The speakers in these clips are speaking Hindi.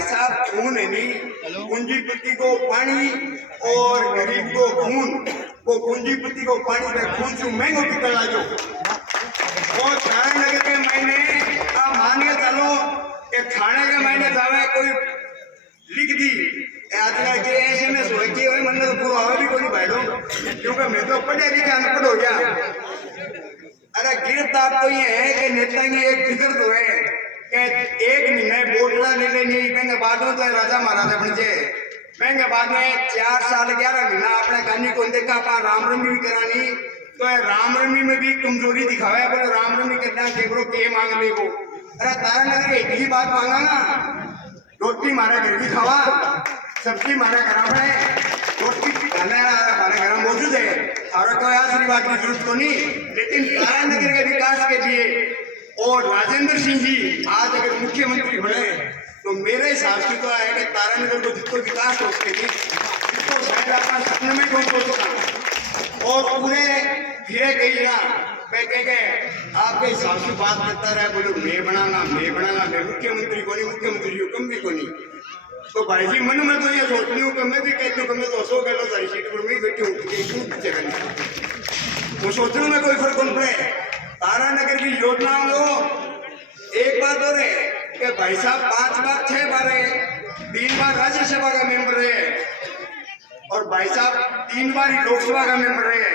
भाई साहब खून है नहीं, पूंजीपति को पानी और गरीब को खून, वो पूंजीपति को पानी में खून से महंगो निकलना जो और थाने नगर के महीने आप मानिए चलो कि थाने के महीने जावे कोई लिख दी आजकल के SMS हो के मन में पूरा हो भी कोई बैठो क्योंकि मैं तो पढ़े लिखे अनपढ़ हो गया। अरे गिरफ्तार तो ये है कि नेता की एक फिक्र तो है कि एक महीने बोतला ले लेनी कहेंगे बाद में तो राजा महाराजा बन जाए कहेंगे बाद में 4 साल 11 महीना अपने कहानी को देखा अपना राम रमी भी करानी तो राम रमी में भी कमजोरी दिखावे पर राम रमी करना केवरो के मांगने को। अरे तारा नगर एक ही बात मांगा ना, रोटी मारे घर की खावा, सब्जी मारे घर में रोटी हमारे घर में मौजूद है और कोई आशीर्वाद की जरूरत तो नहीं। लेकिन तारा नगर के विकास के लिए और राजेंद्र सिंह जी आज अगर मुख्यमंत्री बने तो मेरे हिसाब से तो है कि तारा नगर को जितना विकास हो सके जिसको शायद अपना सपने में कौन सोच सका और पूरे फिरे गई ना मैं कहेंगे आपके हिसाब से बात करता रहा बोलो मैं बनाना मैं मुख्यमंत्री को नहीं, मुख्यमंत्री हुक्म भी को नहीं। तो भाई जी मन में तो ये सोचती हूँ कि मैं भी कहती हूँ कि मैं तो 100 गलो सारी सीट पर मैं बैठी हूँ क्यों पीछे करनी वो सोचने में कोई फर्क नहीं पड़े। तारा नगर की योजनाओं को एक बात और है कि भाई साहब 5 बार 6 बार है 3 बार राज्यसभा का मेंबर रहे और भाई साहब 3 बार ही लोकसभा का मेंबर रहे।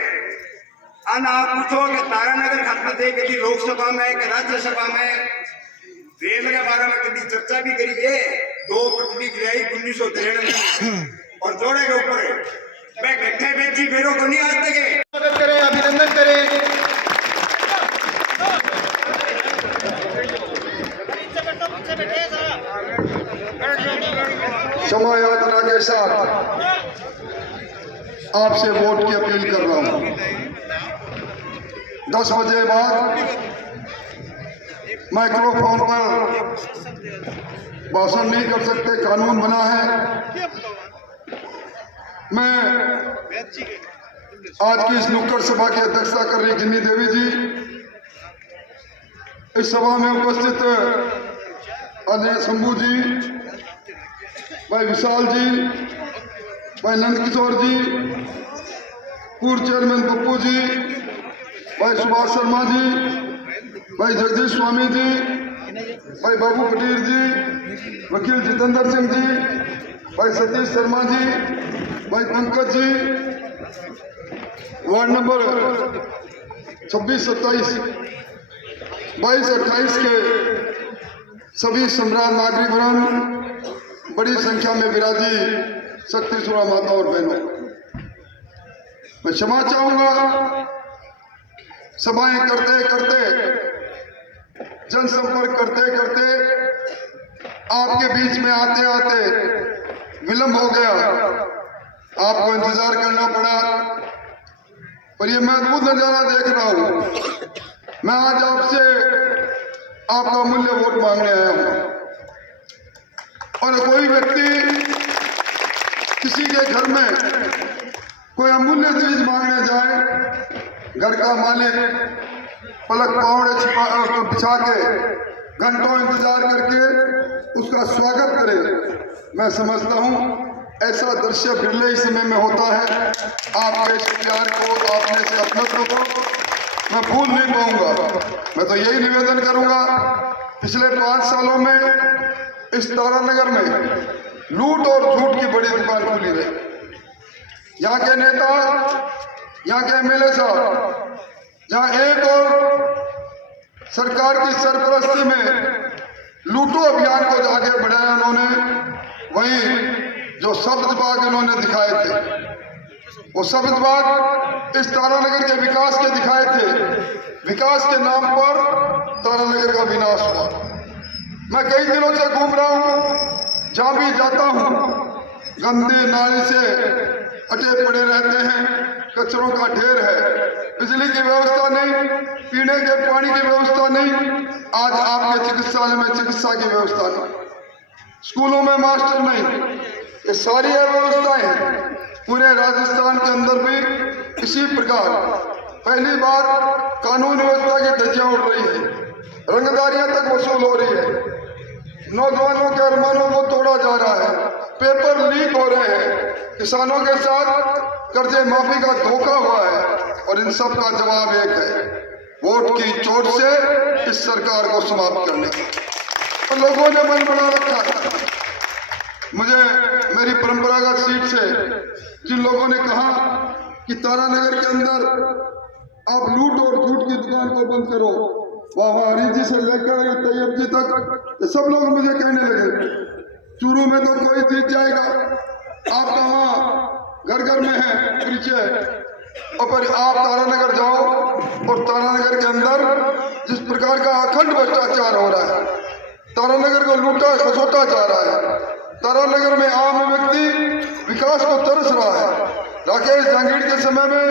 अन आप पूछो कि तारा नगर खाते थे कभी लोकसभा में कि राज्यसभा में रेल के बारे में कभी चर्चा भी करी है 2 पृथ्वी गिराई 1993 में और जोड़े के ऊपर मैं गट्ठे बेची बेरों को नहीं आज तक करें अभिनंदन करें। क्षमा यातना के साथ आपसे वोट की अपील कर रहा हूं। 10 बजे बाद माइक्रोफोन पर भाषण नहीं कर सकते, कानून बना है। मैं आज की इस नुक्कड़ सभा की अध्यक्षता कर रही गिन्नी देवी जी, इस सभा में उपस्थित आदरणीय शंभू जी, भाई विशाल जी, भाई नंद किशोर जी, पूर्व चेयरमैन पप्पू जी, भाई सुभाष शर्मा जी, भाई जगदीश स्वामी जी, भाई बाबू पटेल जी, वकील जितेंद्र सिंह जी, भाई सतीश शर्मा जी, भाई पंकज जी, वार्ड नंबर 26, 27, 22, 28 के सभी सम्राट नागरिकगण, बड़ी संख्या में विराजी शक्ति सुरा माता और बहनों, मैं क्षमा चाहूंगा। सभाएं करते करते, जनसंपर्क करते करते आपके बीच में आते आते विलंब हो गया, आपको इंतजार करना पड़ा। पर ये मैं अद्भुत नजारा देख रहा हूं। मैं आज आपसे आपका मूल्य वोट मांगने आया हूं और कोई व्यक्ति किसी के घर में कोई अमूल्य चीज मांगने जाए, घर का मालिक पलक पावड़े बिछा के घंटों इंतजार करके उसका स्वागत करे। मैं समझता हूं ऐसा दृश्य बिरले ही समय में होता है। आपके इस प्यार को, आपने से अपनत्व को मैं भूल नहीं पाऊंगा। मैं तो यही निवेदन करूंगा, पिछले 5 सालों में इस तारा नगर में लूट और झूठ की बड़ी दुकान खुली रही। यहाँ के नेता, यहाँ के MLA साहब, जहाँ एक और सरकार की सरपरस्ती में लूटो अभियान को आगे बढ़ाया उन्होंने, वहीं जो शब्द बाग इन्होंने दिखाए थे, वो शब्द बाग इस तारा नगर के विकास के दिखाए थे। विकास के नाम पर तारा नगर का विनाश हुआ। मैं कई दिनों से घूम रहा हूँ, जहाँ भी जाता हूँ गंदे नाले से अटे पड़े रहते हैं, कचरों का ढेर है, बिजली की व्यवस्था नहीं, पीने के पानी की व्यवस्था नहीं, आज आपके चिकित्सालय में चिकित्सा की व्यवस्था नहीं, स्कूलों में मास्टर नहीं, ये सारी अव्यवस्थाएं हैं। पूरे राजस्थान के अंदर भी इसी प्रकार पहली बार कानून व्यवस्था की धज्जियां उड़ रही है, रंगदारियां तक वसूल हो रही है, नौजवानों के अरमानों को तोड़ा होता जा रहा है, पेपर लीक हो रहे हैं, किसानों के साथ कर्जे माफी का धोखा हुआ है, और इन सब का जवाब एक है, वोट की चोट से इस सरकार को समाप्त करने का। तो लोगों ने मन बना रखा है। मुझे मेरी परंपरागत सीट से जिन लोगों ने कहा कि तारानगर के अंदर आप लूट और झूठ की दुकान को बंद करो, वहाँ हरी जी से लेकर तैयब जी तक ये सब लोग मुझे कहने लगे चूरू में तो कोई जीत जाएगा, आपका वहाँ घर घर में है परिचय, और पर आप तारानगर जाओ और तारानगर के अंदर जिस प्रकार का अखंड भ्रष्टाचार हो रहा है, तारानगर को लूटा खसोटा जा रहा है, तारानगर में आम व्यक्ति विकास को तरस रहा है। राकेश जहांगीर के समय में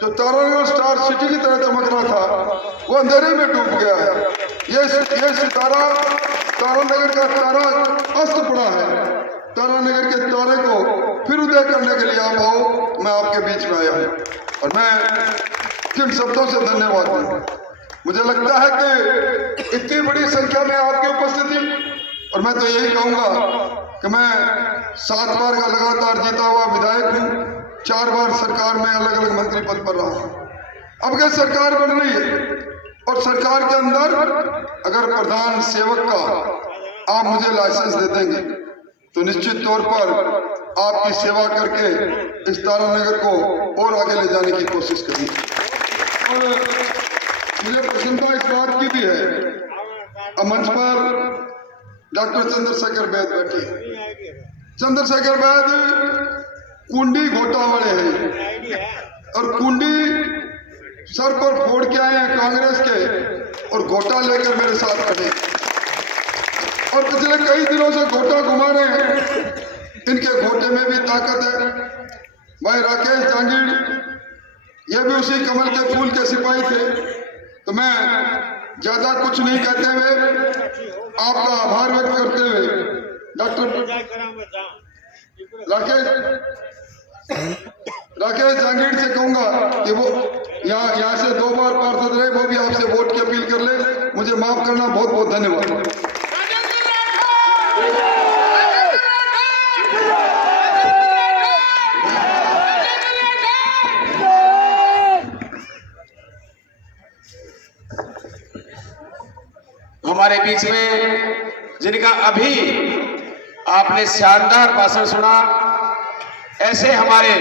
जो तारानगर स्टार सिटी की तरह चमक रहा था वो अंधेरे में डूब गया है। ये सितारा तारानगर का तारा अस्त पड़ा है। तारानगर के तारे को फिर उदय करने के लिए आप आओ, मैं आपके बीच में आया हूँ और मैं किन शब्दों से धन्यवाद दूँ। मुझे लगता है कि इतनी बड़ी संख्या में आपकी उपस्थिति, और मैं तो यही कहूँगा कि मैं 7 बार का लगातार जीता हुआ विधायक हूँ, 4 बार सरकार में अलग अलग मंत्री पद पर रहा हूँ। अब क्या सरकार बन रही है और सरकार के अंदर अगर प्रधान सेवक का आप मुझे लाइसेंस दे देंगे तो निश्चित तौर पर आपकी सेवा करके इस तारानगर को और आगे ले जाने की कोशिश करेंगे। और मुझे प्रसन्नता इस बात की भी है, अब मंच पर डॉक्टर चंद्रशेखर बैद बैठे। चंद्रशेखर बैद कुंडी घोटा वाले हैं और कुंडी सर पर फोड़ के आए हैं कांग्रेस के और घोटा लेकर मेरे साथ खड़े, और पिछले कई दिनों से घोटा घुमा रहे हैं। इनके घोटे में भी ताकत है। भाई राकेश जहांगीर ये भी उसी कमल के फूल के सिपाही थे। तो मैं ज्यादा कुछ नहीं कहते हुए आपका आभार व्यक्त करते हुए डॉक्टर राकेश जहांगीर से कहूंगा कि वो यहाँ से 2 बार पार्षद रहे, वो भी आपसे वोट की अपील कर ले। मुझे माफ करना, बहुत बहुत धन्यवाद। हमारे बीच में जिनका अभी आपने शानदार भाषण सुना, ऐसे हमारे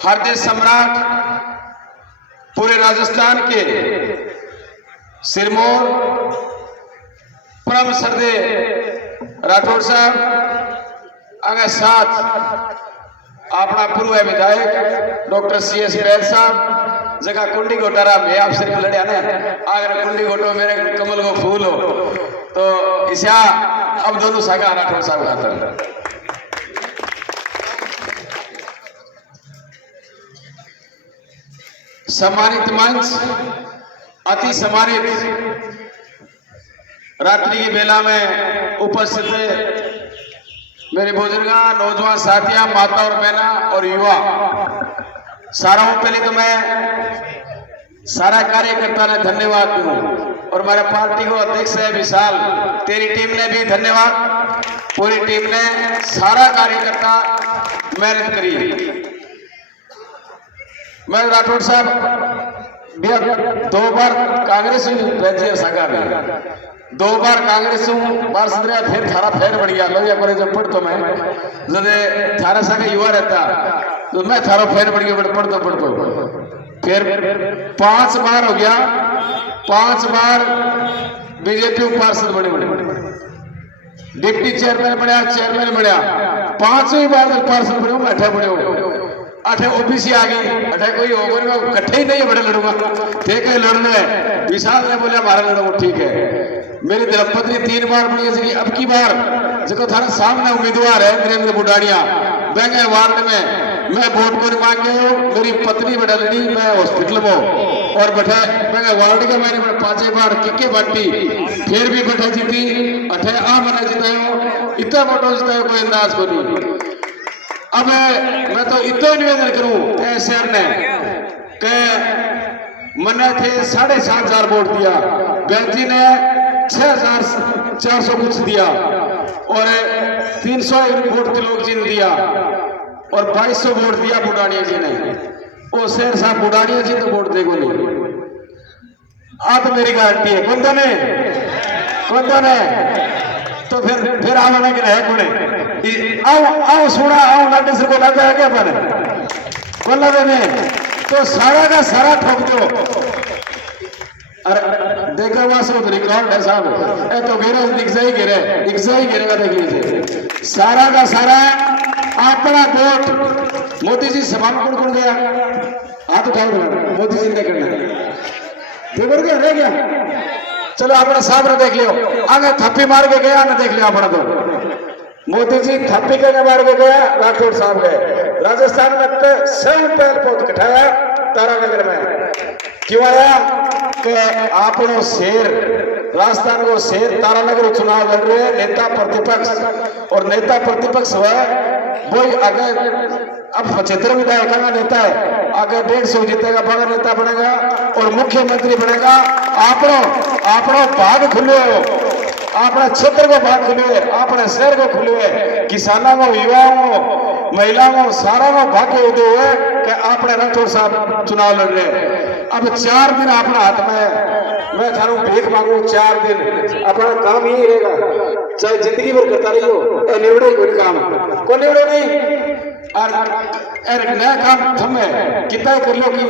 हृदय सम्राट पूरे राजस्थान के सिरमौर परम श्रद्धेय राठौड़ साहब, आगे साथ अपना पूर्व विधायक डॉक्टर CS बैद साहब, जगह कुंडी घोटारा में आप सिर्फ लड़िया ने, अगर कुंडी घोटो मेरे कमल को फूल हो तो इसे अब दोनों सागा राठौड़ साहब खातर। सम्मानित मंच, अति सम्मानित रात्रि की बेला में उपस्थित है मेरे बुजुर्गा, नौजवान साथियां, माता और बहना और युवा, सारा पहले तो मैं सारा कार्यकर्ता ने धन्यवाद दूं, और हमारे पार्टी को अध्यक्ष है विशाल, तेरी टीम ने भी धन्यवाद। पूरी टीम ने, सारा कार्यकर्ता मेहनत करी। मैं राठौड़ साहब 2 बार कांग्रेस राज्य सगा में 2 बार कांग्रेस पार्षद रहा, फिर थारा फेर बढ़ गया लो, या जब पढ़ तो मैं जब थारा सगा युवा रहता तो मैं थारो फेर बढ़ गया, पढ़तो फिर 5 बार हो गया, 5 बार बीजेपी पार्षद बने, डिप्टी चेयरमैन बनया, चेयरमैन बनया, 5वीं बार पार्षद बने, मैं अठे बड़े हो, अठे ओबीसी आ गई, अठे कोई होगा नहीं, इकट्ठे ही नहीं बड़े लड़ूंगा, ठीक है लड़ने। विशाल ने बोला हमारा लड़ो, ठीक है। मेरी धर्मपत्नी 3 बार बनी, अब की बार जो थारा सामने उम्मीदवार है नरेंद्र बुडानिया, बेंगे वार्ड में मैं वोट को मांगे हो, मेरी पत्नी बेटा लड़ी, मैं हॉस्पिटल में और बैठे बेंगे वार्ड के मैंने 5 बार किके बांटी, फिर भी बैठे जीती, अठे आ मैंने जितायो, इतना वोटों जितायो कोई अंदाज को नहीं। अब मैं तो इतना निवेदन करूं शहर ने कि मैंने थे 7,500 वोट दिया, बेंजी ने 6,400 कुछ दिया, और 300 वोट त्रिलोक जी ने दिया और 2200 वोट दिया बुढ़ानिया जी ने। वो शेर साहब बुढ़ानिया जी तो वोट देगो नहीं। आ तो मेरी गारंटी है। कौन ने तो फिर आने के रहे कोने आओ सुना आओ लाटे से को लगा है क्या पर कौन लगे ने तो सारा का सारा ठोक दो। अरे देखा हुआ सब रिकॉर्ड है साहब। ए तो गिरे गिरेगा देख लीजिए। सारा का सारा अपना वोट मोदी जी सभा में कौन गया हाथ उठाओ। मोदी जी ने करना देवर गया रह गया। चलो अपना साहब ने देख लियो आगे थप्पी मार के गया ना देख लिया अपना तो मोदी जी थप्पी के मार के गया। राठौड़ साहब गए राजस्थान में स्वयं पैर पौध कठाया तारानगर में। क्यों आया कि आपनो शेर राजस्थान को शेर तारानगर चुनाव लड़ रहे हैं नेता प्रतिपक्ष और नेता प्रतिपक्ष हुआ वही आगे अब 75 विधायक का नेता है आगे 150 जीतेगा बड़ा नेता बनेगा और मुख्यमंत्री बनेगा। आपनो भाग खुले हो अपने क्षेत्र को भाग खुले अपने शहर को खुले किसानों को युवाओं को महिलाओं को सारा को भाग्य उदय हुए कि आपने राठौड़ साहब चुनाव लड़ रहे। अब 4 दिन अपना हाथ में मैं थारू भीख मांगू 4 दिन अपना काम ही रहेगा चाहे जिंदगी भर करता रही हो निवड़े कोई काम को निवड़े नहीं और नया काम थमे कितना कर लो कि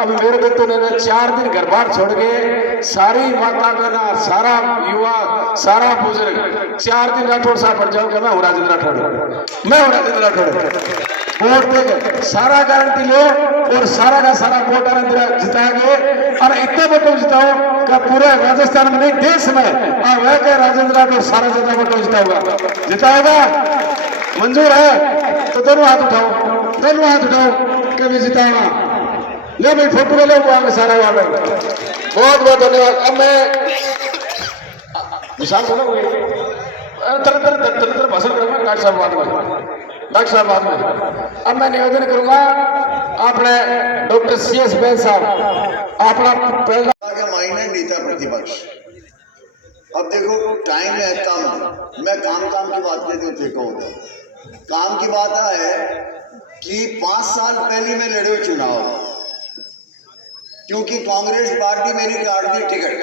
अब मेरे बेटो ने 4 दिन घर बार छोड़ के सारी माता बहना सारा युवा सारा बुजुर्ग 4 दिन राठौड़ साहब बन जाओ कि मैं हूँ राजेंद्र राठौड़ वोट देंगे सारा गारंटी लो और सारा का सारा वोट जिताएंगे और इतने वोटों जिताओ कि पूरे राजस्थान में नहीं देश में वह के राजेंद्र राठौड़ सारा ज्यादा वोटों जिताएगा। मंजूर है तो दोनों हाथ उठाओ कभी जिताएगा। ले भाई फोटो ले लो सारा वहां पे बहुत बहुत धन्यवाद। अब मैं विशाल बोलोगे तरह भाषण करूंगा डॉक्टर साहब बाद में। अब मैं निवेदन करूंगा आपने डॉक्टर CS बैल साहब अपना पहला मायने नेता प्रतिपक्ष। अब देखो टाइम है कम मैं काम की बात नहीं देखा होता। काम की बात है कि 5 साल पहले मैं लड़े चुनाव क्योंकि कांग्रेस पार्टी मेरी काट दी टिकट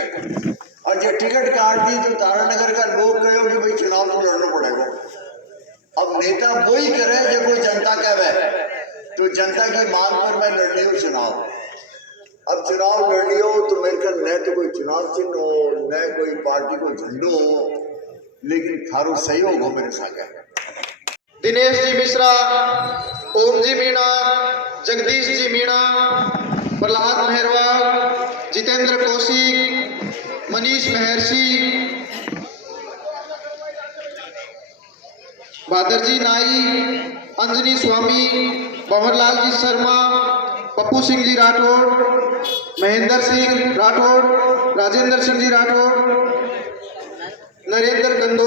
और जो टिकट काट दी तो तारानगर का लोग कहो कि भाई चुनाव तो लड़ना पड़ेगा। अब नेता वही करे जो कोई जनता कहे तो जनता की मांग पर मैं लड़ रही हूँ चुनाव। अब चुनाव लड़ लियो तो मेरे का न तो कोई चुनाव चिन्ह हो न कोई पार्टी को झंडो हो लेकिन थारो सहयोग हो मेरे साथ। दिनेश जी मिश्रा, ओम जी मीणा, जगदीश जी मीणा, प्रहलाद मेहरवाल, जितेंद्र कौशिक, मनीष महर्षि, भादरजी नाई, अंजनी स्वामी, भंवरलाल जी शर्मा, पप्पू सिंह जी राठौड़, महेंद्र सिंह राठौड़, राजेंद्र सिंह जी राठौड़, नरेंद्र गंदो